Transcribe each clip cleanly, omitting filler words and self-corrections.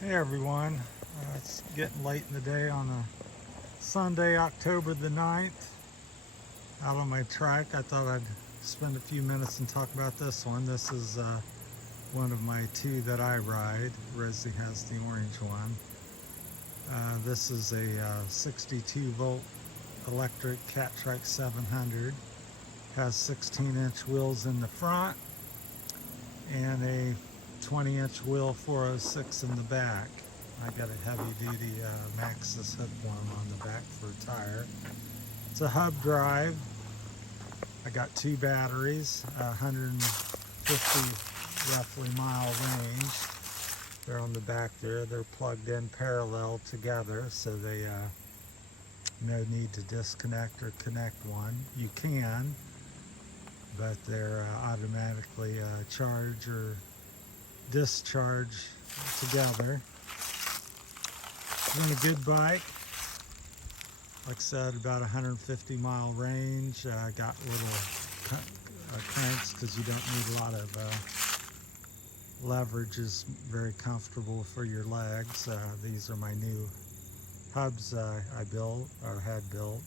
Hey everyone, it's getting late in the day on a Sunday, October the 9th. Out on my trike, I thought I'd spend a few minutes and talk about this one. This is one of my two that I ride. Rosie has the orange one. This is a 62 volt electric Catrike 700. Has 16-inch wheels in the front and a 20-inch wheel 406 in the back. I got a heavy-duty Maxxis hook one on the back for a tire. It's a hub drive. I got two batteries, 150 roughly mile range. They're on the back there. They're plugged in parallel together, so they no need to disconnect or connect one. You can, but they're automatically charge or discharge together. It's been a good bike. Like I said, about 150 mile range. Got little cranks because you don't need a lot of leverage. Is very comfortable for your legs. These are my new hubs I built or had built.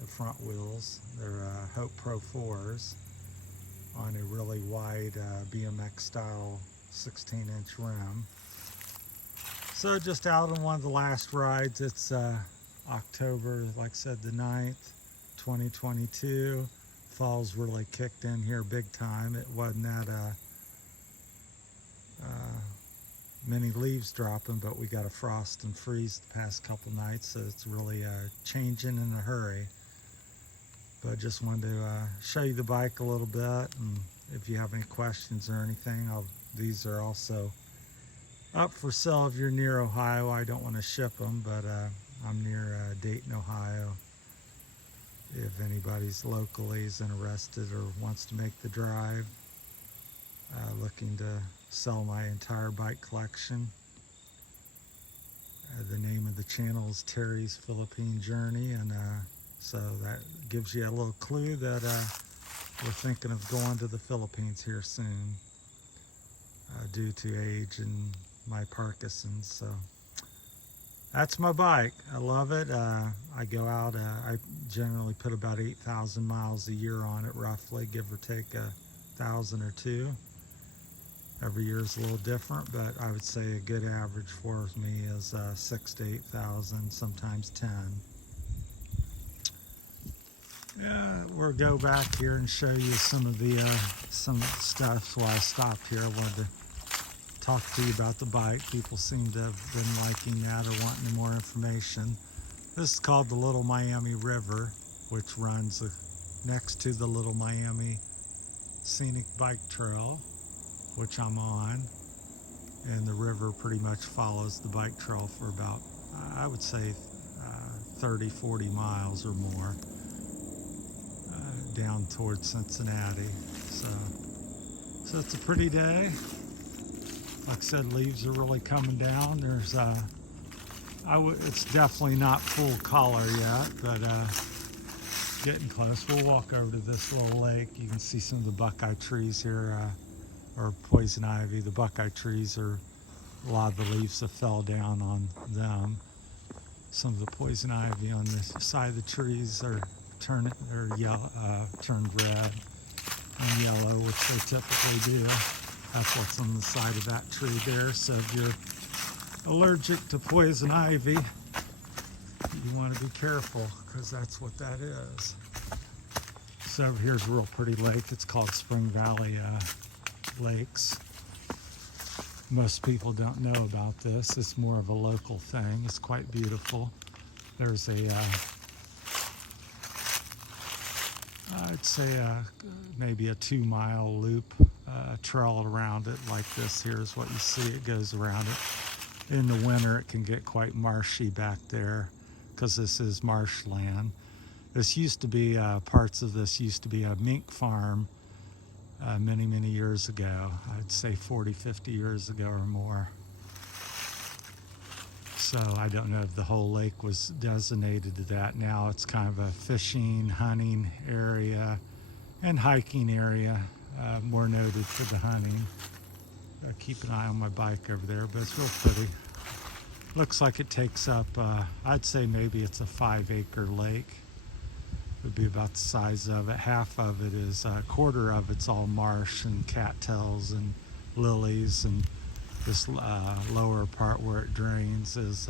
The front wheels. They're Hope Pro 4s on a really wide BMX style 16-inch rim. So just out on one of the last rides. It's October, like I said, the 9th, 2022. Fall's really kicked in here big time. It wasn't that many leaves dropping, but we got a frost and freeze the past couple nights, so it's really changing in a hurry. But just wanted to show you the bike a little bit, and if you have any questions or anything, these are also up for sale if you're near Ohio. I don't want to ship them, but I'm near Dayton, Ohio. If anybody's locally is interested or wants to make the drive, looking to sell my entire bike collection. The name of the channel is Terry's Philippine Journey, and so that gives you a little clue that we're thinking of going to the Philippines here soon due to age and my Parkinson's. So that's my bike. I love it. I go out, I generally put about 8,000 miles a year on it, roughly, give or take 1,000 or two. Every year is a little different, but I would say a good average for me is 6,000 to 8,000, sometimes 10. Yeah, we'll go back here and show you some of the stuff. While I stopped here, I wanted to talk to you about the bike. People seem to have been liking that or wanting more information. This is called the Little Miami River, which runs next to the Little Miami Scenic Bike Trail, which I'm on. And the river pretty much follows the bike trail for about, I would say, 30, 40 miles or more. Down towards Cincinnati. So it's a pretty day. Like I said, leaves are really coming down. There's it's definitely not full color yet, but getting close. We'll walk over to this little lake. You can see some of the buckeye trees here, or poison ivy. The buckeye trees are, a lot of the leaves have fell down on them. Some of the poison ivy on the side of the trees are turned red and yellow, which they typically do. That's what's on the side of that tree there. So if you're allergic to poison ivy, you want to be careful, because that's what that is. So here's a real pretty lake. It's called Spring Valley Lakes. Most people don't know about this. It's more of a local thing. It's quite beautiful. There's a I'd say maybe a 2-mile loop trail around it, like this here is what you see. It goes around it. In the winter, it can get quite marshy back there because this is marshland. This used to be, parts of this used to be a mink farm many, many years ago. I'd say 40, 50 years ago or more. So I don't know if the whole lake was designated to that. Now it's kind of a fishing, hunting area and hiking area, more noted for the hunting. I keep an eye on my bike over there, but it's real pretty. Looks like it takes up, I'd say maybe it's a 5-acre lake. Would be about the size of it. Half of it is, a quarter of it's all marsh and cattails and lilies, and this lower part where it drains is,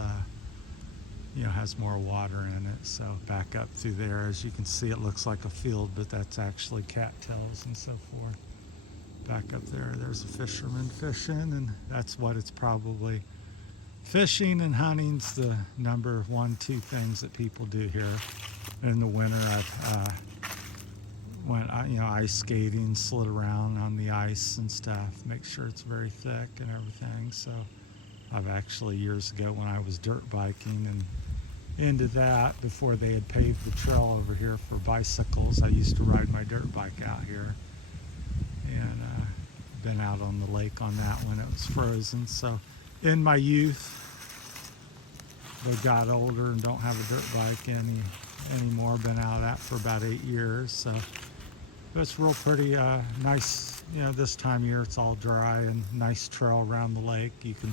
has more water in it. So back up through there, as you can see, it looks like a field, but that's actually cattails and so forth. Back up there, there's a fisherman fishing, and that's what it's probably. Fishing and hunting's the number 1, 2 things that people do here. In the winter, I've went, ice skating, slid around on the ice and stuff, make sure it's very thick and everything. So I've actually, years ago when I was dirt biking and into that, before they had paved the trail over here for bicycles, I used to ride my dirt bike out here, and been out on the lake on that when it was frozen. So in my youth, but got older and don't have a dirt bike anymore. Been out of that for about 8 years. So it's real pretty, nice. This time of year it's all dry, and nice trail around the lake. You can,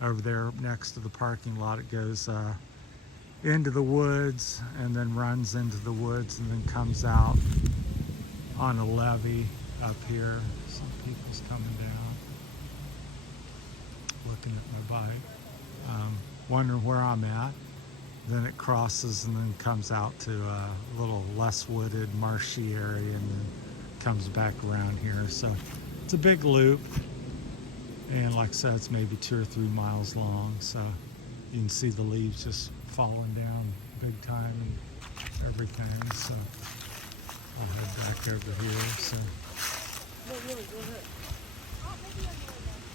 over there next to the parking lot, it goes into the woods and then runs into the woods and then comes out on a levee up here. Some people's coming down, looking at my bike, wondering where I'm at. Then it crosses and then comes out to a little less wooded, marshy area, and then comes back around here. So it's a big loop, and like I said, it's maybe 2 or 3 miles long. So you can see the leaves just falling down big time and everything. So I'll head back over here. So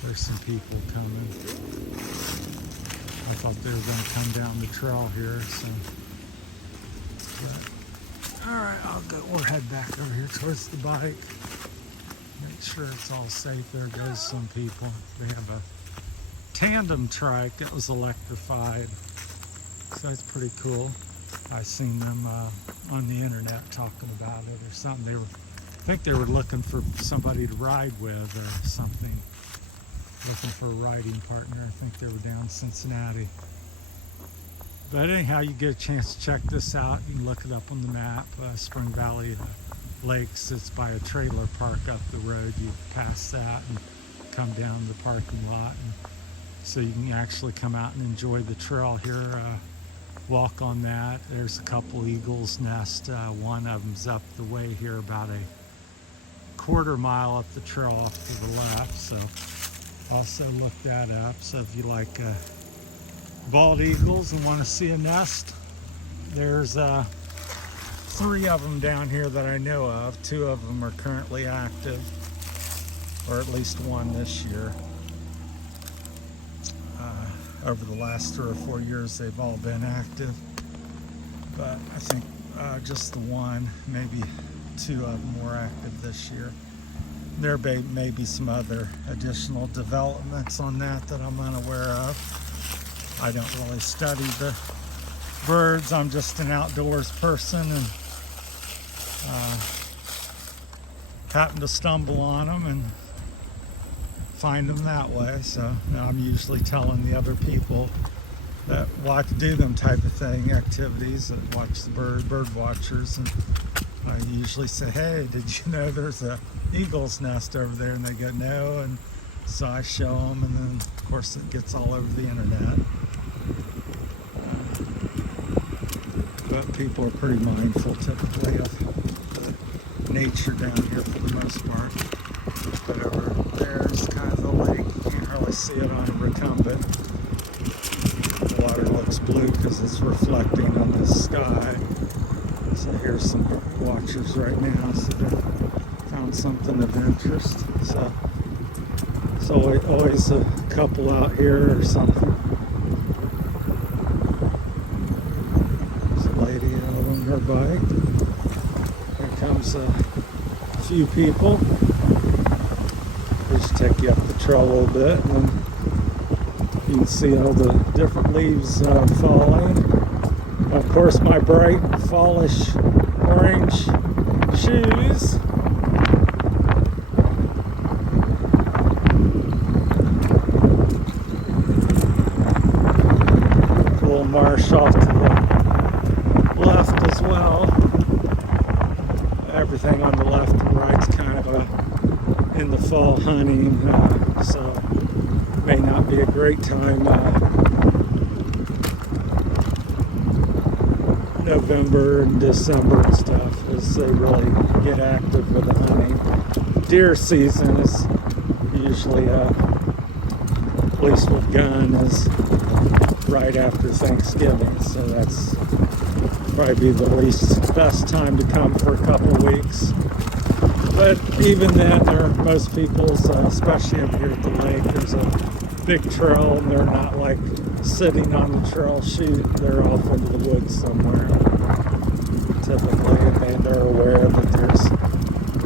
there's some people coming. I thought they were going to come down the trail here. So, all right, we'll head back over here towards the bike. Make sure it's all safe. There goes some people. They have a tandem trike that was electrified. So it's pretty cool. I seen them on the internet talking about it or something. I think they were looking for somebody to ride with or something. Looking for a riding partner. I think they were down in Cincinnati. But anyhow, you get a chance to check this out. You can look it up on the map. Spring Valley Lakes. It's by a trailer park up the road. You pass that and come down the parking lot. And so you can actually come out and enjoy the trail here. Walk on that. There's a couple eagles' nests. One of them's up the way here, about a quarter mile up the trail off to the left. So also look that up. So if you like bald eagles and want to see a nest, there's 3 of them down here that I know of. 2 of them are currently active, or at least one this year. Over the last 3 or 4 years, they've all been active, but I think just the one, maybe 2 of them were active this year. There may be some other additional developments on that I'm unaware of. I don't really study the birds. I'm just an outdoors person, and happen to stumble on them and find them that way. So I'm usually telling the other people that do them type of thing, activities, that watch the bird watchers, and I usually say, hey, did you know there's a eagle's nest over there? And they go, no. And so I show them, and then of course it gets all over the internet. But people are pretty mindful typically of the nature down here for the most part. But over there's kind of the lake. You can't really see it on recumbent. The water looks blue because it's reflecting on the sky. So here's some watchers right now. So they found something of interest. So it's always a couple out here or something. There's a lady out on her bike. Here comes a few people. Just take you up the trail a little bit, and then you can see all the different leaves falling. Of course, my bright fallish orange shoes. be a great time. November and December and stuff, as they really get active with the hunting. Deer season is usually, at least with gun, is right after Thanksgiving, so that's probably the least best time to come for a couple of weeks. But even then, most people's, especially up here at the lake, there's a big trail, and they're not like sitting on the trail shoot. They're off into the woods somewhere, typically, and they're aware that there's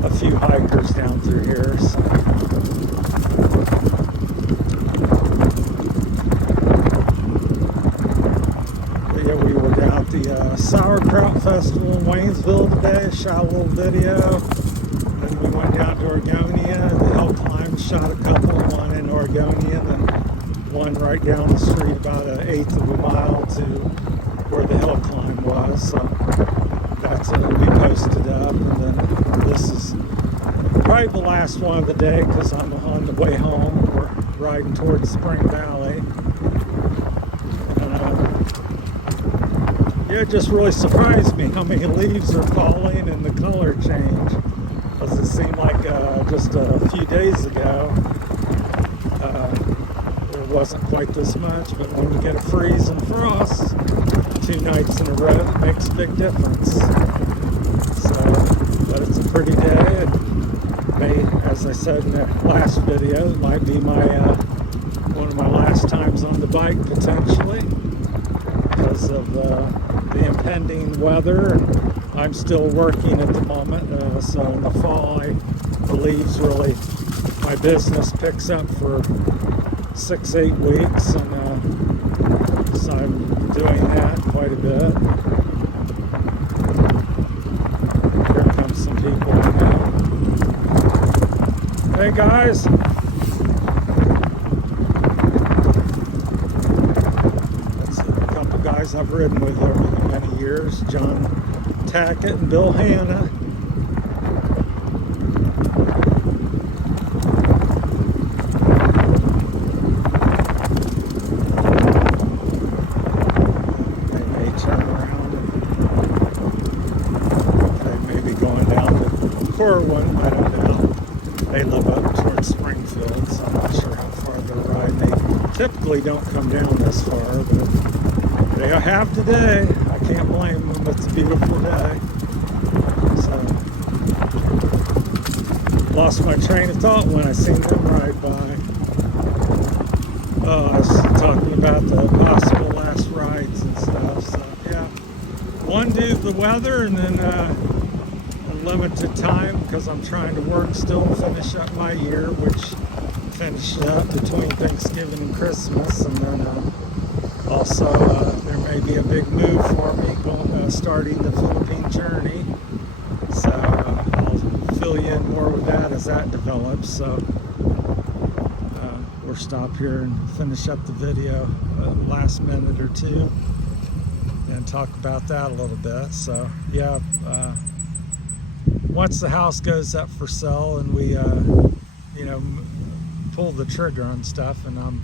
a few hikers down through here. So. Yeah, we were down at the Sauerkraut Festival in Waynesville today. Shot a little video. Then we went down to Oregonia, the hill climb, shot a couple, one in Oregonia, then one right down the street about 1/8 of a mile to where the hill climb was. So that's we posted up, and then this is probably the last one of the day because I'm on the way home. We're riding towards Spring Valley. Yeah, it just really surprised me how many leaves are falling and the color change. Because it seemed like just a few days ago there wasn't quite this much, but when you get a freeze and frost 2 nights in a row, it makes a big difference. So, but it's a pretty day, and may, as I said in the last video, it might be my one of my last times on the bike potentially because of the impending weather. And I'm still working at the moment, so in the fall the leaves really, my business picks up for 6-8 weeks, and so I'm doing that quite a bit. Here comes some people now. Hey guys! That's a couple guys I've ridden with over many years, John Tackett and Bill Hanna. They may turn around and they may be going down to Corwin, I don't know. They live up towards Springfield, so I'm not sure how far they're riding. They typically don't come down this far, but they have today. I can't blame them. It's a beautiful day. So, lost my train of thought when I seen them ride by. Oh, I was talking about the possible last rides and stuff. So, yeah. One due to the weather, and then a limited time because I'm trying to work still and finish up my year, which finished up between Thanksgiving and Christmas, and then also, there may be a big move for me starting the Philippine journey, so I'll fill you in more with that as that develops. So we'll stop here and finish up the video last minute or two and talk about that a little bit. So yeah, once the house goes up for sale and we pull the trigger on stuff and I'm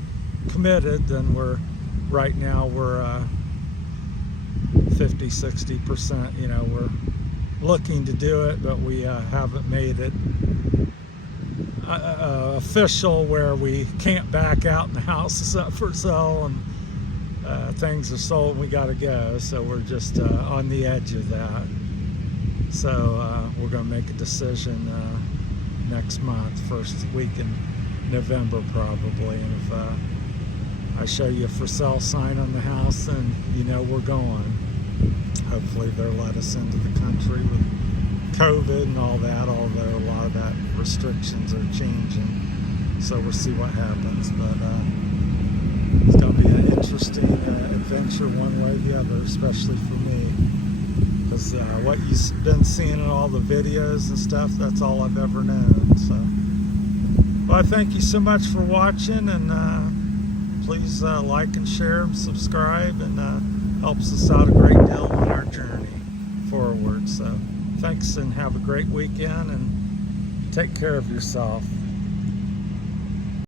committed, then right now we're 50-60%, we're looking to do it, but we haven't made it official where we can't back out and the house is up for sale and things are sold and we got to go. So we're just on the edge of that. So we're going to make a decision next month, first week in November probably, and if I show you a for sale sign on the house, and we're going. Hopefully they'll let us into the country with COVID and all that, although a lot of that restrictions are changing. So we'll see what happens. But it's going to be an interesting adventure one way or the other, especially for me. Because what you've been seeing in all the videos and stuff, that's all I've ever known. So, well, I thank you so much for watching, and please like and share and subscribe, and helps us out a great deal on our journey forward. So thanks, and have a great weekend, and take care of yourself.